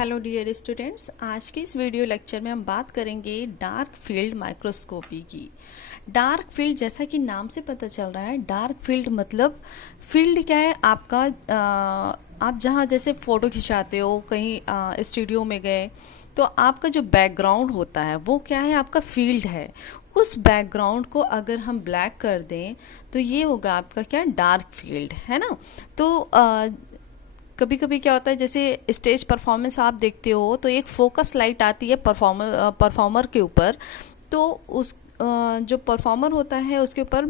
Hello dear students, आज के इस वीडियो लेक्चर में हम बात करेंगे डार्क फील्ड माइक्रोस्कोपी की। डार्क फील्ड जैसा कि नाम से पता चल रहा है, डार्क फील्ड मतलब फील्ड क्या है आपका। आप जहाँ जैसे फ़ोटो खिंचाते हो, कहीं स्टूडियो में गए तो आपका जो बैकग्राउंड होता है वो क्या है, आपका फील्ड है। उस बैकग्राउंड को अगर हम ब्लैक कर दें तो ये होगा आपका क्या, डार्क फील्ड, है ना। तो कभी कभी क्या होता है, जैसे स्टेज परफॉर्मेंस आप देखते हो तो एक फोकस लाइट आती है परफॉर्मर के ऊपर। तो उस जो परफॉर्मर होता है उसके ऊपर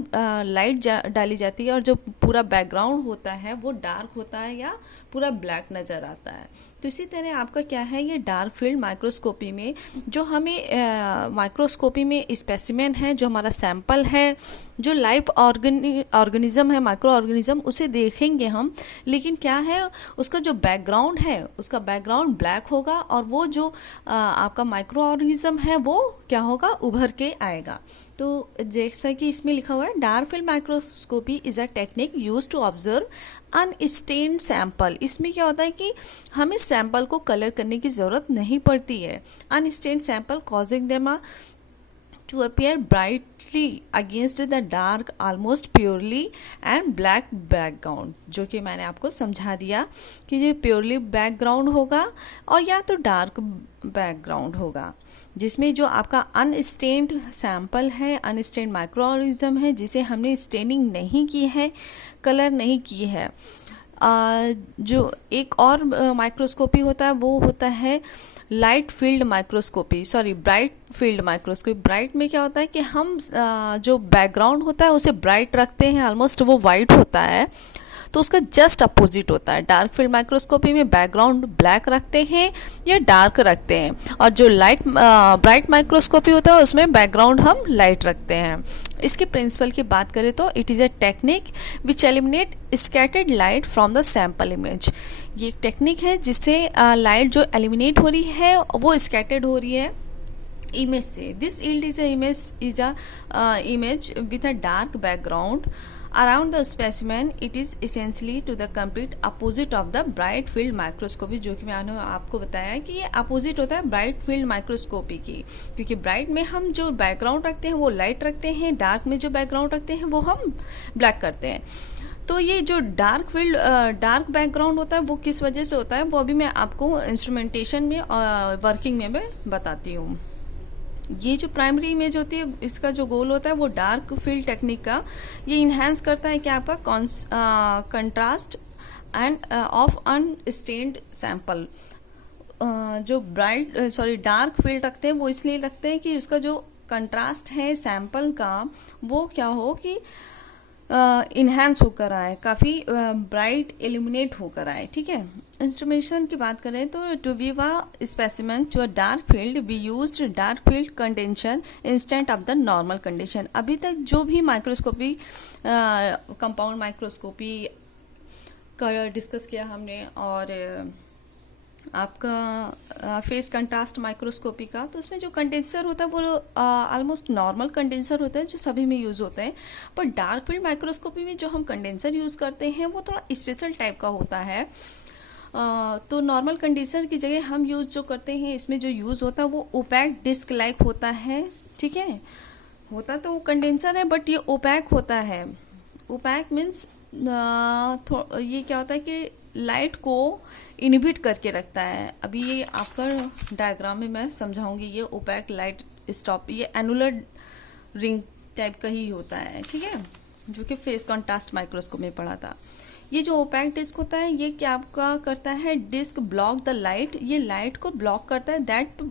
लाइट डाली जाती है और जो पूरा बैकग्राउंड होता है वो डार्क होता है या पूरा ब्लैक नज़र आता है। तो इसी तरह आपका क्या है, ये डार्क फील्ड माइक्रोस्कोपी में जो हमें माइक्रोस्कोपी में स्पेसिमेन है, जो हमारा सैंपल है, जो लाइव ऑर्गेनिज्म है, माइक्रो ऑर्गेनिज्म, उसे देखेंगे हम। लेकिन क्या है, उसका जो बैकग्राउंड है उसका बैकग्राउंड ब्लैक होगा और वो जो आपका माइक्रो ऑर्गेनिज्म है वो क्या होगा, उभर के आएगा। तो जैसा कि इसमें लिखा हुआ है, dark field microscopy is a technique used to observe unstained sample. इसमें क्या होता है कि हमें सैंपल को कलर करने की ज़रूरत नहीं पड़ती है। Unstained sample causing them to appear brightly against the dark almost purely and black background, जो कि मैंने आपको समझा दिया कि ये प्योरली बैकग्राउंड होगा और या तो डार्क बैकग्राउंड होगा, जिसमें जो आपका अनस्टेन्ड सैंपल है, अनस्टेन्ड माइक्रो ऑर्गेनिज्म है, जिसे हमने स्टेनिंग नहीं की है, कलर नहीं की है। जो एक और माइक्रोस्कोपी होता है वो होता है light field microscopy, sorry bright field microscopy. Bright में क्या होता है कि हम जो बैकग्राउंड होता है उसे ब्राइट रखते हैं, ऑलमोस्ट वो वाइट होता है, तो उसका जस्ट अपोजिट होता है। डार्क फील्ड माइक्रोस्कोपी में बैकग्राउंड ब्लैक रखते हैं या डार्क रखते हैं, और जो लाइट ब्राइट माइक्रोस्कोपी होता है उसमें बैकग्राउंड हम लाइट रखते हैं। इसके प्रिंसिपल की बात करें तो it is a technique which eliminate scattered light from the sample image. ये एक टेक्निक है जिससे लाइट जो एलिमिनेट हो रही है वो स्कैटर्ड हो रही है इमेज से। This yield is a image with a dark background around the specimen. It is essentially to the complete opposite of the bright field microscopy, जो कि मैंने आपको बताया कि ये अपोजिट होता है ब्राइट फील्ड माइक्रोस्कोपी की, क्योंकि ब्राइट में हम जो बैकग्राउंड रखते हैं वो लाइट रखते हैं, डार्क में जो बैकग्राउंड रखते हैं वो हम ब्लैक करते हैं। तो ये जो डार्क बैकग्राउंड होता है वो किस वजह से होता है, वो अभी मैं आपको इंस्ट्रूमेंटेशन में वर्किंग में मैं बताती हूँ। ये जो प्राइमरी इमेज होती है इसका जो गोल होता है वो डार्क फील्ड टेक्निक का ये इन्हेंस करता है कि आपका contrast end of unstained sample. जो डार्क फील्ड रखते हैं वो इसलिए रखते हैं कि उसका जो कंट्रास्ट है सैंपल का वो क्या हो कि इन्हेंस होकर आए, काफ़ी ब्राइट इल्यूमिनेट होकर आए। ठीक है। इंस्ट्रूमेंटेशन की बात करें तो to view a specimen to a dark field we used dark field condenser instead of the normal condition. अभी तक जो भी माइक्रोस्कोपी कंपाउंड माइक्रोस्कोपी का डिस्कस किया हमने, और आपका फेस कंट्रास्ट माइक्रोस्कोपी का, तो उसमें जो कंडेंसर होता है वो ऑलमोस्ट नॉर्मल कंडेंसर होता है जो सभी में यूज़ होता है। पर डार्क फील्ड माइक्रोस्कोपी में जो हम कंडेंसर यूज़ करते हैं वो थोड़ा स्पेशल टाइप का होता है। तो नॉर्मल कंडेंसर की जगह हम यूज़ जो करते हैं, इसमें जो यूज़ होता है वो ओपैक डिस्क लाइक होता है। ठीक है, होता तो वो कंडेंसर है बट ये ओपैक होता है। ओपैक मीन्स ये क्या होता है कि लाइट को इनहिबिट करके रखता है। अभी ये आपका डायग्राम में मैं समझाऊंगी। ये ओपैक लाइट स्टॉप, ये एनुलर रिंग टाइप का ही होता है। ठीक है, जो कि फेस कॉन्ट्रास्ट माइक्रोस्कोप में पढ़ा था। ये जो ओपैक डिस्क होता है ये क्या आपका करता है, डिस्क ब्लॉक द लाइट, ये लाइट को ब्लॉक करता है that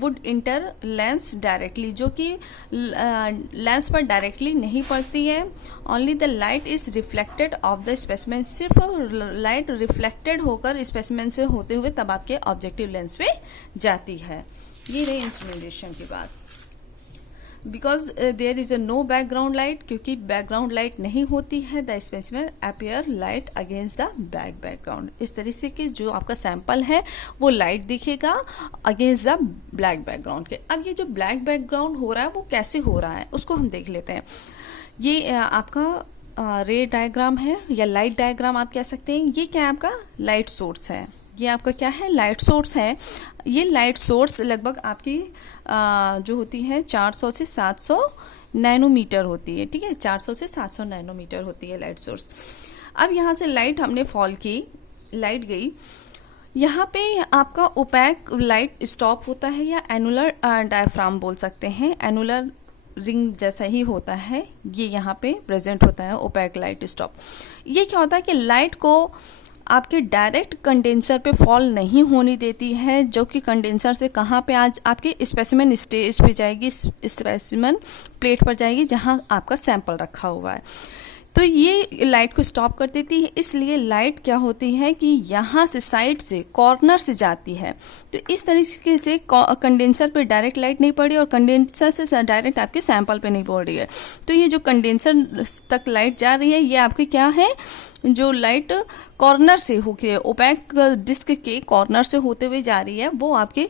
would inter lens directly, जो कि लेंस पर डायरेक्टली नहीं पड़ती है। Only the light is reflected of the specimen, सिर्फ लाइट रिफ्लेक्टेड होकर स्पेसिमेन से होते हुए तब आपके ऑब्जेक्टिव लेंस पे जाती है। ये रही इंस्ट्रूमेंटेशन की बात। Because there is a no background light, क्योंकि बैकग्राउंड लाइट नहीं होती है, the specimen appear light against the black background. इस तरह से कि जो आपका सैंपल है वो लाइट दिखेगा अगेंस्ट द ब्लैक बैकग्राउंड के। अब ये जो ब्लैक बैकग्राउंड हो रहा है वो कैसे हो रहा है उसको हम देख लेते हैं। ये आपका रे डायग्राम है या लाइट डायग्राम आप कह सकते हैं। ये क्या है, आपका लाइट सोर्स है। ये आपका क्या है, लाइट सोर्स है। ये लाइट सोर्स लगभग आपकी जो होती है 400 से 700 नैनोमीटर होती है, ठीक है, 400 से 700 नैनोमीटर होती है लाइट सोर्स। अब यहाँ से लाइट हमने फॉल की, लाइट गई, यहाँ पे आपका ओपैक लाइट स्टॉप होता है या एनुलर डायफ्राम बोल सकते हैं, एनुलर रिंग जैसा ही होता है, ये यहाँ पे प्रेजेंट होता है ओपैक लाइट स्टॉप। ये क्या होता है कि लाइट को आपके डायरेक्ट कंडेंसर पे फॉल नहीं होने देती है, जो कि कंडेंसर से कहाँ पे आज आपके स्पेसिमेन स्टेज पे जाएगी, स्पेसिमेन प्लेट पर जाएगी जहाँ आपका सैंपल रखा हुआ है। तो ये लाइट को स्टॉप कर देती है, इसलिए लाइट क्या होती है कि यहाँ से साइड से कॉर्नर से जाती है। तो इस तरीके से कंडेंसर पे डायरेक्ट लाइट नहीं पड़ी और कंडेंसर से डायरेक्ट आपके सैंपल पे नहीं पड़ रही है। तो ये जो कंडेंसर तक लाइट जा रही है, ये आपकी क्या है, जो लाइट कॉर्नर से होके ओपैक डिस्क के कॉर्नर से होते हुए जा रही है, वो आपके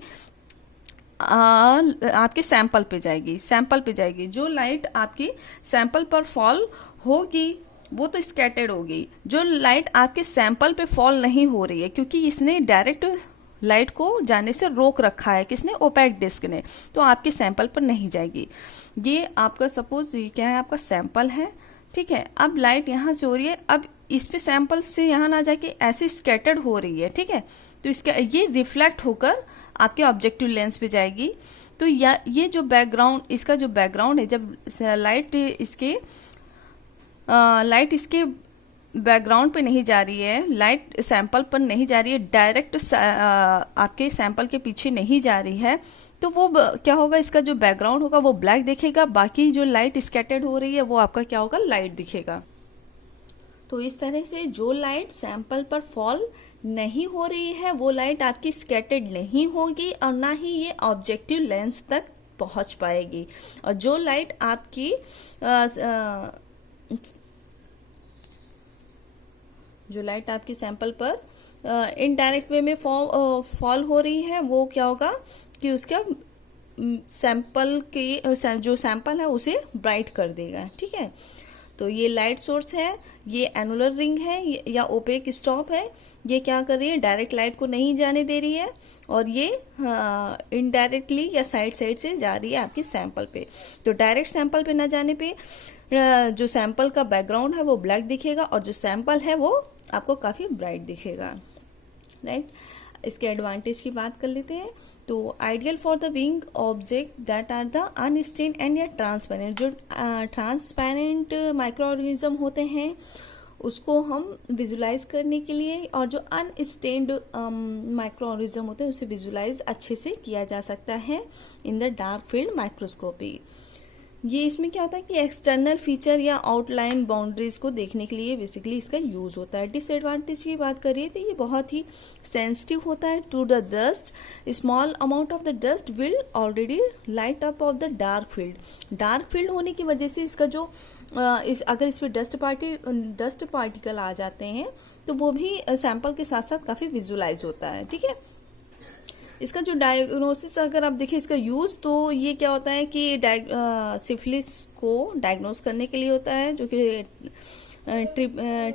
सैंपल पे जाएगी, सैंपल पे जाएगी। जो लाइट आपकी सैंपल पर फॉल होगी वो तो स्कैटर्ड होगी। जो लाइट आपके सैंपल पे फॉल नहीं हो रही है, क्योंकि इसने डायरेक्ट लाइट को जाने से रोक रखा है, किसने, ओपैक डिस्क ने, तो आपके सैंपल पर नहीं जाएगी। ये आपका सपोज ये क्या है, आपका सैंपल है, ठीक है। अब लाइट यहाँ से हो रही है, अब इस पे सैंपल से यहाँ ना जाके ऐसे स्कैटर्ड हो रही है, ठीक है। तो इसका ये रिफ्लेक्ट होकर आपके ऑब्जेक्टिव लेंस पे जाएगी। तो ये जो बैकग्राउंड, इसका जो बैकग्राउंड है, जब लाइट इसके बैकग्राउंड पे नहीं जा रही है, लाइट सैंपल पर नहीं जा रही है, डायरेक्ट आपके सैंपल के पीछे नहीं जा रही है, तो वो क्या होगा, इसका जो बैकग्राउंड होगा वो ब्लैक दिखेगा, बाकी जो लाइट स्कैटर्ड हो रही है वो आपका क्या होगा, लाइट दिखेगा। तो इस तरह से जो लाइट सैंपल पर फॉल नहीं हो रही है वो लाइट आपकी स्कैटर्ड नहीं होगी और ना ही ये ऑब्जेक्टिव लेंस तक पहुंच पाएगी। और जो लाइट आपकी सैंपल पर इनडायरेक्ट वे में फॉल हो रही है, वो क्या होगा कि उसका सैंपल के जो सैंपल है उसे ब्राइट कर देगा, ठीक है। तो ये लाइट सोर्स है, ये एनुलर रिंग है या ओपेक स्टॉप है, ये क्या कर रही है, डायरेक्ट लाइट को नहीं जाने दे रही है, और ये इनडायरेक्टली या साइड से जा रही है आपके सैंपल पे। तो डायरेक्ट सैंपल पे ना जाने पे जो सैंपल का बैकग्राउंड है वो ब्लैक दिखेगा और जो सैंपल है वो आपको काफी ब्राइट दिखेगा, राइट। इसके एडवांटेज की बात कर लेते हैं। तो ideal for the viewing object that are the unstained and या ट्रांसपेरेंट, जो ट्रांसपेरेंट माइक्रो ऑर्गेनिज्म होते हैं उसको हम विजुलाइज करने के लिए, और जो अनस्टेन्ड माइक्रो ऑर्गेनिज्म होते हैं उसे विजुलाइज अच्छे से किया जा सकता है in the dark field microscopy. ये इसमें क्या होता है कि एक्सटर्नल फीचर या आउटलाइन बाउंड्रीज को देखने के लिए बेसिकली इसका यूज होता है। डिसएडवांटेज की बात करिए तो ये बहुत ही सेंसिटिव होता है to the dust, small amount of the dust will already light up of the dark field. Dark field होने की वजह से इसका जो अगर इस पर डस्ट पार्टिकल आ जाते हैं तो वो भी सैंपल के साथ साथ काफी विजुलाइज होता है, ठीक है। इसका जो डायग्नोसिस अगर आप देखें इसका यूज, तो ये क्या होता है कि सिफिलिस को डायग्नोस करने के लिए होता है, जो कि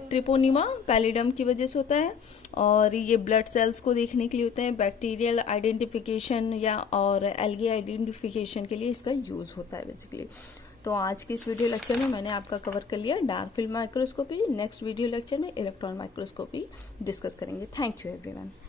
ट्रिपोनिमा पैलिडम की वजह से होता है, और ये ब्लड सेल्स को देखने के लिए होता है, बैक्टीरियल आइडेंटिफिकेशन या और एल्गी आइडेंटिफिकेशन के लिए इसका यूज होता है बेसिकली। तो आज के इस वीडियो लेक्चर में मैंने आपका कवर कर लिया dark field microscopy. Next video lecture में इलेक्ट्रॉन माइक्रोस्कोपी डिस्कस करेंगे। Thank you everyone.